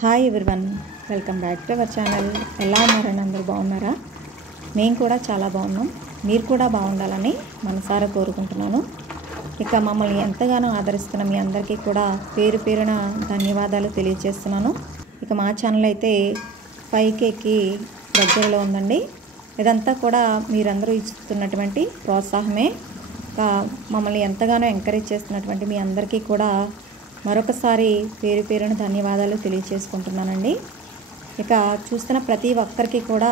Hi everyone, welcome back to our channel. ఎలా ఉన్నారని అందరూ బాగున్నారా? మేము కూడా చాలా బాగున్నాం. మీరు కూడా బాగుండాలని మనసారా కోరుకుంటున్నాను. ఇక మమ్మల్ని ఎంతగానో ఆదరిస్తున్న మీ అందరికీ కూడా పేరు పేరున ధన్యవాదాలు తెలియజేస్తున్నాను. ఇక మా ఛానల్ అయితే 5Kకి దగ్గరలో ఉందండి. ఇదంతా కూడా మీరందరూ ఇస్తున్నటువంటి ప్రోత్సాహమే. ఇక మమ్మల్ని ఎంతగానో ఎంకరేజ్ చేస్తున్నటువంటి మీ అందరికీ కూడా మరొకసారి పేరు పేరున ధన్యవాదాలు తెలియజేసుకుంటున్నానండి. ఇక చూస్తున్న ప్రతి ఒక్కరికి కూడా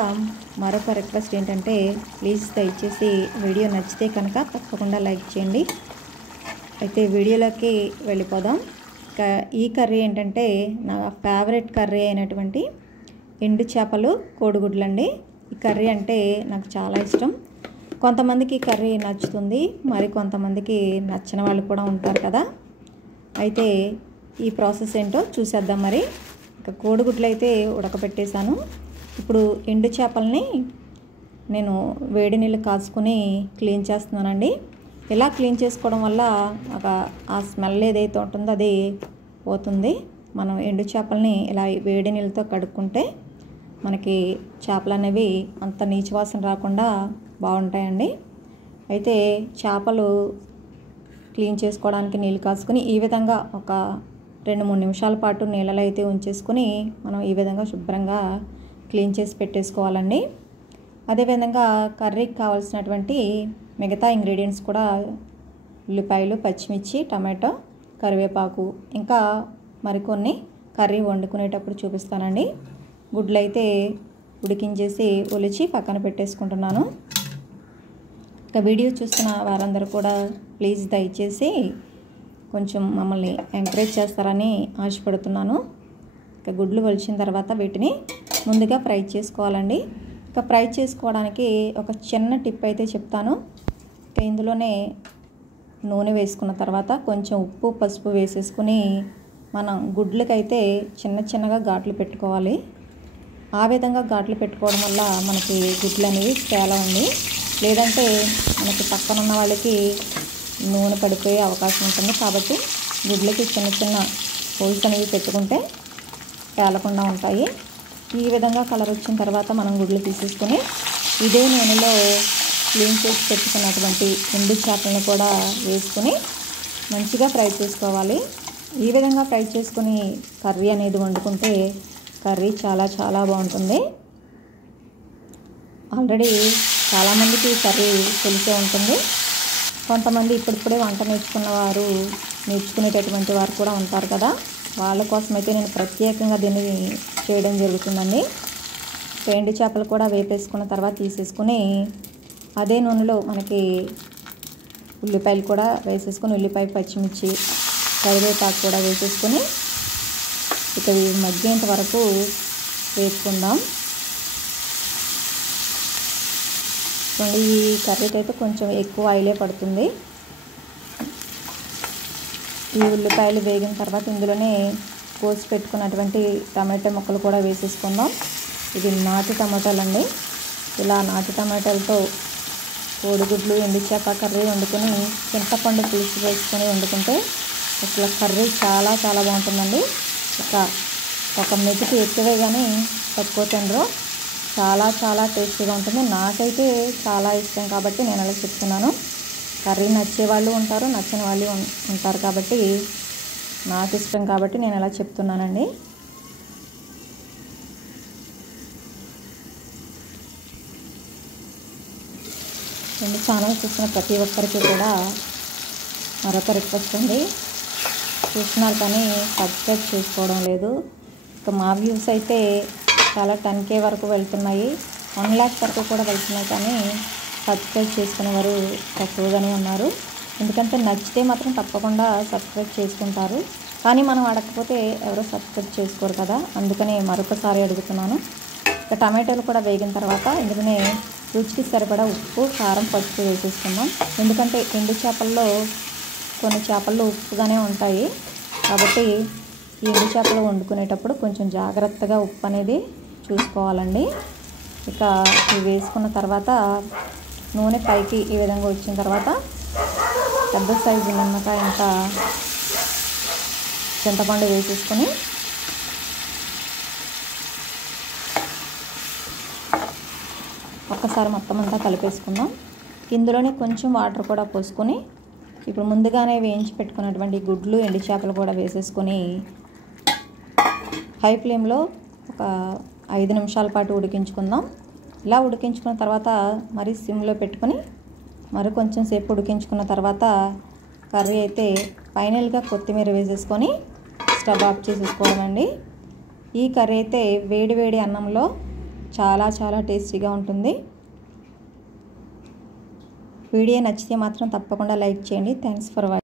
మరొక రిక్వెస్ట్ ఏంటంటే, ప్లీజ్ దయచేసి వీడియో నచ్చితే కనుక తప్పకుండా లైక్ చేయండి. అయితే వీడియోలోకి వెళ్ళిపోదాం. ఇక ఈ కర్రీ ఏంటంటే, నా ఫేవరెట్ కర్రీ అయినటువంటి ఎండు చేపలు కోడిగుడ్లు అండి. ఈ కర్రీ అంటే నాకు చాలా ఇష్టం. కొంతమందికి కర్రీ నచ్చుతుంది, మరి కొంతమందికి నచ్చని వాళ్ళు కూడా ఉంటారు కదా. అయితే ఈ ప్రాసెస్ ఏంటో చూసేద్దాం. మరి ఇక కోడిగుడ్లు అయితే ఉడకబెట్టేశాను. ఇప్పుడు ఎండు చేపల్ని నేను వేడి నీళ్ళు కాచుకొని క్లీన్ చేస్తున్నానండి. ఇలా క్లీన్ చేసుకోవడం వల్ల ఆ స్మెల్ ఏదైతే ఉంటుందో అది పోతుంది. మనం ఎండు చేపల్ని ఇలా వేడి నీళ్ళతో కడుక్కుంటే మనకి చేపలు అనేవి అంత నీచు వాసన రాకుండా బాగుంటాయండి. అయితే చేపలు క్లీన్ చేసుకోవడానికి నీళ్ళు కాసుకొని ఈ విధంగా ఒక 2-3 నిమిషాల పాటు నీళ్ళలో అయితే ఉంచేసుకొని మనం ఈ విధంగా శుభ్రంగా క్లీన్ చేసి పెట్టేసుకోవాలండి. అదేవిధంగా కర్రీకి కావాల్సినటువంటి మిగతా ఇంగ్రీడియంట్స్ కూడా ఉల్లిపాయలు, పచ్చిమిర్చి, టమాటో, కరివేపాకు, ఇంకా మరికొన్ని కర్రీ వండుకునేటప్పుడు చూపిస్తానండి. గుడ్లు అయితే ఉడికించేసి ఒలిచి పక్కన పెట్టేసుకుంటున్నాను. ఇక వీడియో చూస్తున్న వారందరూ కూడా ప్లీజ్ దయచేసి కొంచెం మమ్మల్ని ఎంకరేజ్ చేస్తారని ఆశపడుతున్నాను. ఇక గుడ్లు ఒలిచిన తర్వాత వీటిని ముందుగా ఫ్రై చేసుకోవాలండి. ఇక ఫ్రై చేసుకోవడానికి ఒక చిన్న టిప్ అయితే చెప్తాను. ఇక ఇందులోనే నూనె వేసుకున్న తర్వాత కొంచెం ఉప్పు, పసుపు వేసేసుకుని మనం గుడ్లకైతే చిన్నగా ఘాట్లు పెట్టుకోవాలి. ఆ విధంగా ఘాట్లు పెట్టుకోవడం వల్ల మనకి గుడ్లు అనేవి తేలవండి. లేదంటే మనకి పక్కన ఉన్న వాళ్ళకి నూనె పడిపోయే అవకాశం ఉంటుంది. కాబట్టి గుడ్లకి చిన్న హోల్స్ అనేవి పెట్టుకుంటే తేలకుండా ఉంటాయి. ఈ విధంగా కలర్ వచ్చిన తర్వాత మనం గుడ్లు తీసేసుకొని ఇదే నూనెలో క్లీన్ చేసి పెట్టుకున్నటువంటి ఎండు చేపలను కూడా వేసుకొని మంచిగా ఫ్రై చేసుకోవాలి. ఈ విధంగా ఫ్రై చేసుకొని కర్రీ అనేది వండుకుంటే కర్రీ చాలా చాలా బాగుంటుంది. ఆల్రెడీ చాలామందికి కర్రీ తెలిసే ఉంటుంది. కొంతమంది ఇప్పుడిప్పుడే వంట నేర్చుకునేటటువంటి వారు కూడా ఉంటారు కదా. వాళ్ళ కోసం అయితే నేను ప్రత్యేకంగా దీన్ని చేయడం జరుగుతుందండి. ఎండు చేపలు కూడా వేపేసుకున్న తర్వాత తీసేసుకుని అదే నూనెలో మనకి ఉల్లిపాయలు కూడా వేసేసుకొని ఉల్లిపాయ, పచ్చిమిర్చి, కరివేపాకు కూడా వేసేసుకొని ఇక మగ్గేంత వరకు వేసుకుందాం. ఈ కర్రీకి అయితే కొంచెం ఎక్కువ ఆయిలే పడుతుంది. ఈ ఉల్లిపాయలు వేగిన తర్వాత ఇందులోనే కోసి పెట్టుకున్నటువంటి టమాటో ముక్కలు కూడా వేసేసుకుందాం. ఇది నాటు టమాటాలు అండి. ఇలా నాటు టమాటాలతో కోడిగుడ్లు, ఎండు చేప కర్రీ వండుకొని చింతపండు పులుసు వేసుకొని వండుకుంటే అసలు కర్రీ చాలా చాలా బాగుంటుందండి. ఒక మెతుకు ఎక్కువే కానీ తక్కువ తినరు. చాలా చాలా టేస్టీగా ఉంటుంది. నాకైతే చాలా ఇష్టం కాబట్టి నేను అలా చెప్తున్నాను. కర్రీ నచ్చే వాళ్ళు ఉంటారు, నచ్చని వాళ్ళు ఉంటారు. కాబట్టి నాకు ఇష్టం కాబట్టి నేను అలా చెప్తున్నానండి. రెండు ఛానల్ చూస్తున్న ప్రతి ఒక్కరికి కూడా మరొక రిక్వెస్ట్ అండి. చూస్తున్నారు కానీ సబ్స్క్రైబ్ చేసుకోవడం లేదు. ఇక మా వ్యూస్ అయితే చాలా 10K వరకు వెళ్తున్నాయి, 1 lakh వరకు కూడా వెళ్తున్నాయి. కానీ సబ్స్క్రైబ్ చేసుకునేవారు తక్కువగానే ఉన్నారు. ఎందుకంటే నచ్చితే మాత్రం తప్పకుండా సబ్స్క్రైబ్ చేసుకుంటారు. కానీ మనం అడగకపోతే ఎవరో సబ్స్క్రైబ్ చేసుకోరు కదా. అందుకని మరొకసారి అడుగుతున్నాను. ఇక టమాటాలు కూడా వేగిన తర్వాత ఇందులోనే రుచికి సరిపడా ఉప్పు, కారం, పసుపు వేసేసుకుందాం. ఎందుకంటే ఎండు చేపల్లో కొన్ని చేపల్లో ఉప్పుగానే ఉంటాయి. కాబట్టి ఈ ఎండు చేపలు వండుకునేటప్పుడు కొంచెం జాగ్రత్తగా ఉప్పు అనేది చూసుకోవాలండి. ఇక ఇవి వేసుకున్న తర్వాత నూనె పైకి ఈ విధంగా వచ్చిన తర్వాత పెద్ద సైజు నిమ్మకాయ ఇంకా చింతపండు వేసేసుకొని ఒక్కసారి మొత్తం అంతా కలిపేసుకుందాం. ఇందులోనే కొంచెం వాటర్ కూడా పోసుకొని ఇప్పుడు ముందుగానే వేయించి పెట్టుకున్నటువంటి గుడ్లు, ఎండు చేపలు కూడా వేసేసుకొని హై ఫ్లేమ్లో ఒక 5 నిమిషాల పాటు ఉడికించుకుందాం. ఇలా ఉడికించుకున్న తర్వాత మరి సిమ్లో పెట్టుకొని మరి కొంచెం సేపు ఉడికించుకున్న తర్వాత కర్రీ అయితే ఫైనల్గా కొత్తిమీర వేసేసుకొని స్టవ్ ఆఫ్ చేసేసుకోవడం అండి. ఈ కర్రీ అయితే వేడి వేడి అన్నంలో చాలా చాలా టేస్టీగా ఉంటుంది. వీడియో నచ్చితే మాత్రం తప్పకుండా లైక్ చేయండి. Thanks for watching.